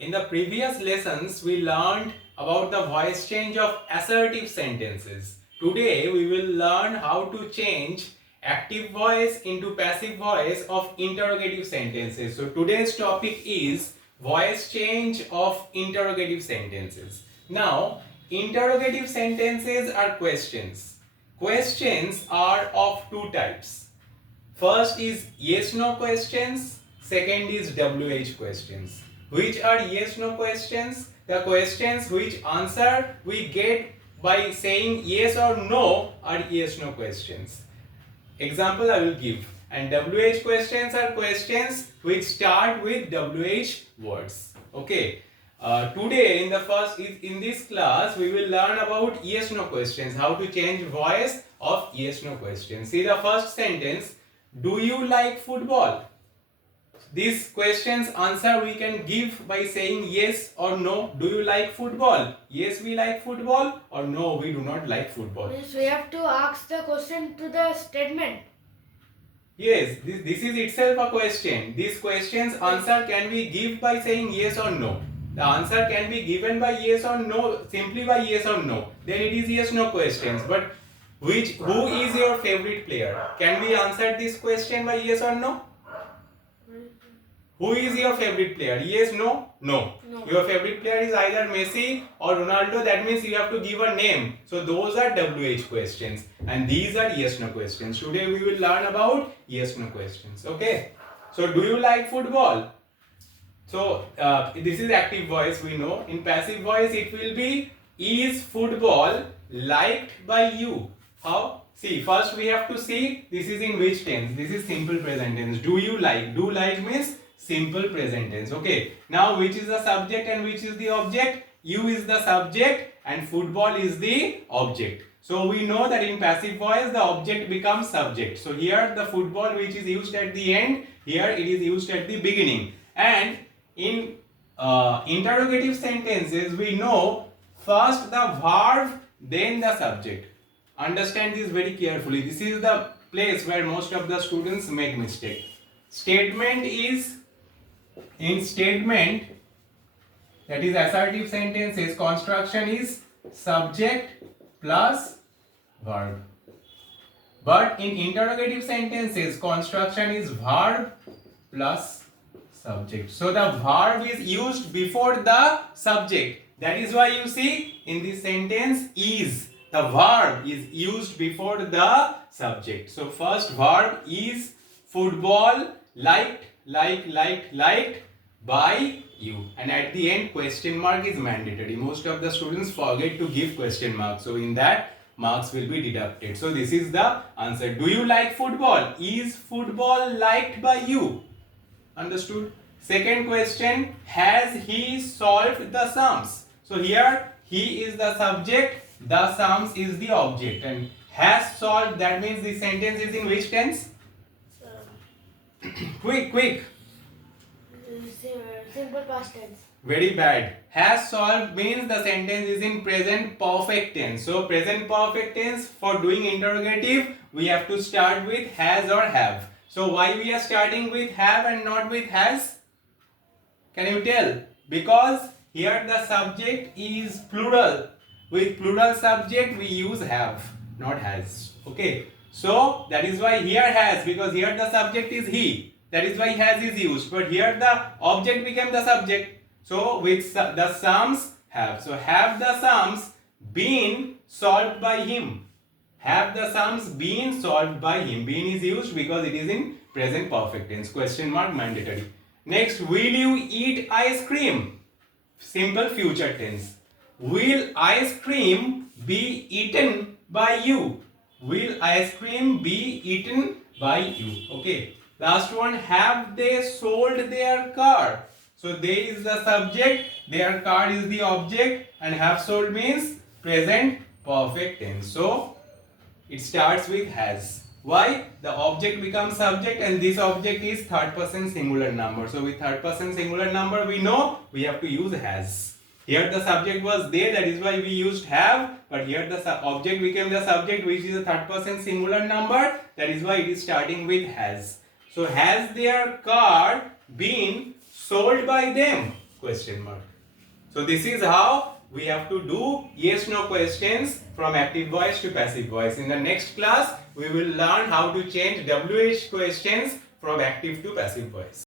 In the previous lessons, we learned about the voice change of assertive sentences. Today, we will learn how to change active voice into passive voice of interrogative sentences. So, today's topic is voice change of interrogative sentences. Now, interrogative sentences are questions. Questions are of two types. First is yes no questions, second is WH questions. Which are yes no questions? The questions which answer we get by saying yes or no are yes no questions. Example I will give. And WH questions are questions which start with WH words. Okay. Today in this class we will learn about yes no questions, how to change voice of yes no questions. See the first sentence, do you like football? These questions answer we can give by saying yes or no. Do you like football? Yes, we like football, or no, we do not like football. Means we have to ask the question to the statement. Yes, this is itself a question. These questions answer can be give by saying yes or no. The answer can be given by yes or no, simply by yes or no. Then it is yes no questions. But who is your favorite player? Can we answer this question by yes or no? Who is your favorite player? Yes, no? No. Your favorite player is either Messi or Ronaldo. That means you have to give a name. So those are WH questions. And these are yes, no questions. Today we will learn about yes, no questions. Okay. So do you like football? So this is active voice, we know. In passive voice it will be, is football liked by you? How? See, first we have to see this is in which tense. This is simple present tense. Do you like? Do like means simple present tense. Okay. Now which is the subject and which is the object? You is the subject and football is the object. So we know that in passive voice the object becomes subject. So here the football which is used at the end, here it is used at the beginning. And in interrogative sentences we know first the verb then the subject. Understand this very carefully. This is the place where most of the students make mistake. Statement is, in statement, that is assertive sentences, construction is subject plus verb. But in interrogative sentences, construction is verb plus subject. So the verb is used before the subject. That is why you see in this sentence is, the verb is used before the subject. So first verb is football liked by you, and at the end question mark is mandatory. Most of the students forget to give question mark, so in that marks will be deducted. So this is the answer. Do you like football? Is football liked by you? Understood? Second question, has he solved the sums? So here he is the subject, the sums is the object, and has solved, that means the sentence is in which tense? Quick. Simple past tense. Very bad. Has solved means the sentence is in present perfect tense. So present perfect tense, for doing interrogative we have to start with has or have. So why we are starting with have and not with has? Can you tell? Because here the subject is plural. With plural subject we use have, not has. Okay. So that is why here has, because here the subject is he. That is why has is used. But here the object became the subject. So with the sums have. So have the sums been solved by him? Have the sums been solved by him? Been is used because it is in present perfect tense. Question mark mandatory. Next, will you eat ice cream? Simple future tense. Will ice cream be eaten by you? Will ice cream be eaten by you? Okay. Last one, have they sold their car? So they is the subject, their car is the object, and have sold means present perfect tense. So it starts with has. Why? The object becomes subject and this object is third person singular number. So with third person singular number we know we have to use has. Here the subject was there, that is why we used have, but here the object became the subject which is a third person singular number, that is why it is starting with has. So has their car been sold by them? question mark. So this is how we have to do yes no questions from active voice to passive voice. In the next class, we will learn how to change WH questions from active to passive voice.